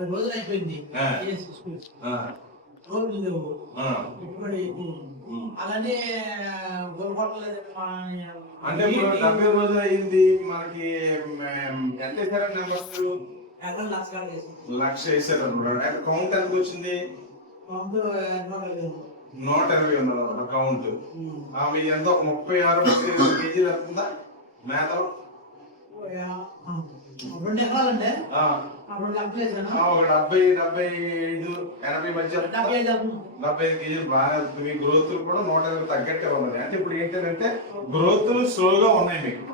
యాభై రోజులు అయిపోయింది రోజులు లేవు. అలానే అంటే డెబ్బై రోజులు అయింది. మనకి ఎంత నెంబర్స్ లక్ష వేసి లక్ష వేసారు అనమాట కౌంట్ ఎంత వచ్చింది? నూట ఎనభై ఉంది అనమాట కౌంట్. అవి ఎంత? ఒక ముప్పై ఆరు కేజీలు వస్తుందా మేత రెండు ఎకరాలంటే డెబ్బై డెబ్బై ఐదు ఎనభై మధ్య డెబ్బై ఐదు కేజీలు బాగా మీ గ్రోత్ కూడా నూట ఇరవై తగ్గట్టే ఉన్నది అంటే ఇప్పుడు ఏంటంటే గ్రోత్ స్లోగా ఉన్నాయి మీకు.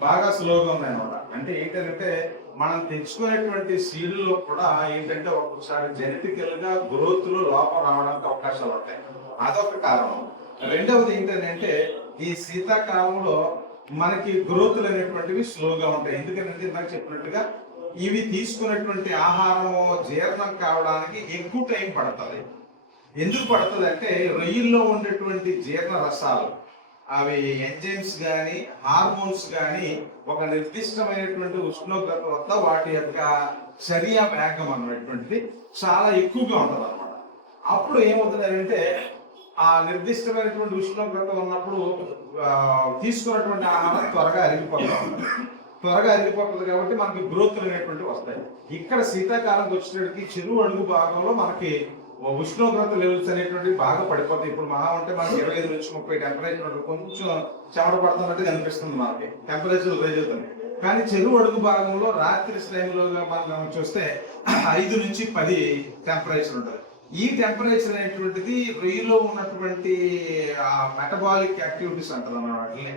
బాగా స్లోగా ఉన్నాయి అనమాట అంటే ఏంటంటే మనం తెచ్చుకునేటువంటి సీడ్లో కూడా ఏంటంటే ఒక్కొక్కసారి జెనెటికల్గా గ్రోత్లో లోపం రావడానికి అవకాశాలు ఉంటాయి. అదొక కారణం. రెండవది ఏంటంటే ఈ శీతాకాలంలో మనకి గ్రోత్లు అనేటువంటివి స్లోగా ఉంటాయి. ఎందుకంటే ఇందాక చెప్పినట్టుగా ఇవి తీసుకున్నటువంటి ఆహారం జీర్ణం కావడానికి ఎక్కువ టైం పడుతుంది. ఎందుకు పడుతుంది అంటే రొయ్యల్లో ఉండేటువంటి జీర్ణ రసాలు అవి ఎంజైమ్స్ కానీ హార్మోన్స్ కానీ ఒక నిర్దిష్టమైనటువంటి ఉష్ణోగ్రత వద్ద వాటి యొక్క చర్య వేగం అన్నటువంటిది చాలా ఎక్కువగా ఉంటుంది అనమాట అప్పుడు ఏమవుతుందంటే ఆ నిర్దిష్టమైనటువంటి ఉష్ణోగ్రత ఉన్నప్పుడు తీసుకున్నటువంటి ఆహారం త్వరగా అరిగిపోతుంది. త్వరగా అరిగిపోతుంది కాబట్టి మనకి గ్రోత్ అనేటువంటి వస్తాయి. ఇక్కడ శీతాకాలంకి వచ్చినటువంటి చెరువు అడుగు భాగంలో మనకి ఉష్ణోగ్రత లెవెల్స్ అనేటువంటి బాగా పడిపోతాయి. ఇప్పుడు మహా ఉంటే మనకి ఇరవై ఐదు నుంచి ముప్పై టెంపరేచర్ ఉంటుంది కొంచెం చెమట పడుతున్నట్టు కనిపిస్తుంది మనకి. టెంపరేచర్ రైజ్ అవుతుంది. కానీ చెరువు అడుగు భాగంలో రాత్రి టైంలో మనం చూస్తే ఐదు నుంచి పది టెంపరేచర్ ఉంటుంది. ఈ టెంపరేచర్ అనేటువంటిది రొయ్యలో ఉన్నటువంటి మెటబాలిక్ యాక్టివిటీస్ అంటారు అన్నమాట వాటిని.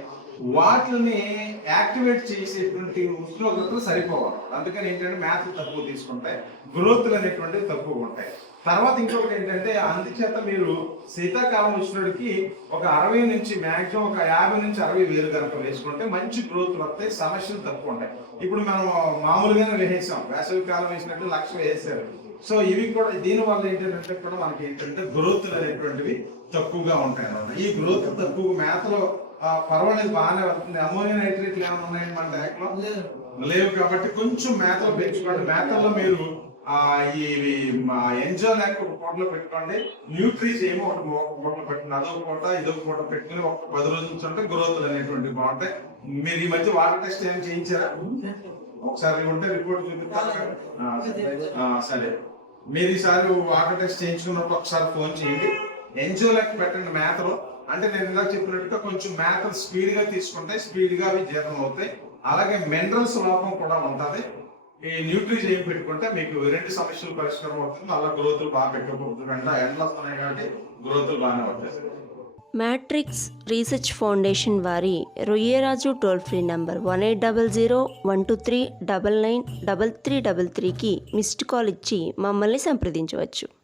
వాటిని యాక్టివేట్ చేసేటువంటి ఉష్ణోగ్రతలు సరిపోవాలి. అందుకని ఏంటంటే మ్యాథ్లు తక్కువ తీసుకుంటాయి. గ్రోత్లు అనేటువంటివి తక్కువ ఉంటాయి. తర్వాత ఇంకొకటి ఏంటంటే అందుచేత మీరు శీతాకాలం వచ్చినడికి ఒక అరవై నుంచి మాక్సిమం ఒక యాభై నుంచి అరవై వేలు కనుక వేసుకుంటే మంచి గ్రోత్ వస్తాయి సమస్యలు తక్కువ ఉంటాయి. ఇప్పుడు మనం మామూలుగానే వేసేసాం వేసవి కాలం వేసినట్టు లక్ష వేసారు. సో ఇవి కూడా దీని వల్ల ఏంటంటే కూడా మనకి ఏంటంటే గ్రోత్ అనేటువంటివి తక్కువగా ఉంటాయి అన్నమాట. ఈ గ్రోత్ తక్కువ మేతలో ఆ, పర్వాలేదు బాగానే వస్తుంది. అమోనియా నైట్రేట్లు ఏమైనా ఉన్నాయండి మన ట్యాంక్లో లేవు కాబట్టి కొంచెం మేతలు పెంచుకోండి. మేతల్లో మీరు ఇవి మా ఎంజాయ్ లేక ఒక పూటలో పెట్టుకోండి. న్యూట్రీస్ ఏమో ఒకటి ఒక పూటలో పెట్టుకుని అదొక పూట ఇదొక పూట పెట్టుకుని ఒక పది రోజుల నుంచి ఉంటే గ్రోత్ అనేటువంటివి బాగుంటాయి. మీరు ఈ మధ్య వాటర్ టెస్ట్ ఏం చేయించారా? ఒకసారి ఉంటే రిపోర్ట్ చూపిస్తాను. ఆ, సరే. మీరు ఈసారి వాటర్ టెస్ట్ చేయించుకున్నప్పుడు ఒకసారి ఫోన్ చేయండి. ఎంజోలకి పెట్టండి మేతలో. అంటే నేను ఇందాక చెప్పినట్టుగా కొంచెం మేతలు స్పీడ్గా తీసుకుంటాయి స్పీడ్గా అవి జీర్ణం అవుతాయి అలాగే మినరల్స్ లోపం కూడా ఉంటది. ఈ న్యూట్రీస్ ఏం పెట్టుకుంటే మీకు రెండు సమస్యలు పరిష్కారం అవుతుంది. అలా గ్రోతులు బాగా పెట్టకపోతుంది ఎండ ఎండలు వస్తున్నాయి కాబట్టి గ్రోతులు బాగానే అవుతాయి మ్యాట్రిక్స్ రీసెర్చ్ ఫౌండేషన్ వారి Royyaraju toll free number one eight double zero one two three double nine double three double త్రీకి మిస్డ్ కాల్ ఇచ్చి మమ్మల్ని సంప్రదించవచ్చు.